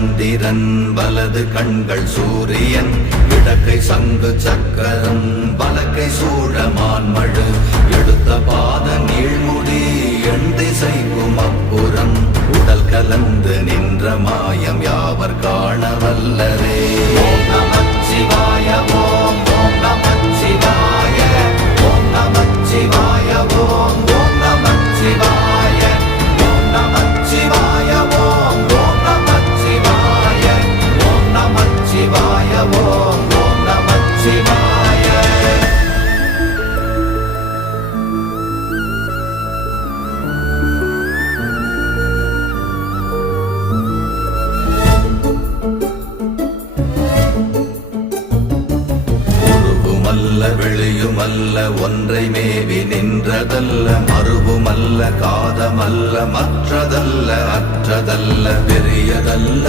சந்திரன் வலது கண்கள் சூரியன் இடக்கை சங்கு சக்கரம் வலக்கை சூழமான்மழு எடுத்த பாத நீழ்முடி எண் திசைக்கும் அப்புறம் உடல் கலந்து நின்ற மாயம் யாவர் காண வல்லரே. ஓம் நமச்சிவாய ஓம் ஓம் நமச்சிவாய ஓம் நமச்சிவாய ஓம் ஓம் நமச்சிவாய ஓம் நமச்சிவாய ஓம் ஓம் நமச்சிவாய ஓம் நமச்சிவாய ஓம் ஓம் நமச்சிவாய. வெளியுமல்ல ஒன்றை மேவி நின்றதல்ல மறுவுமல்ல காதமல்ல மற்றதல்ல அற்றதல்ல பெரியதல்ல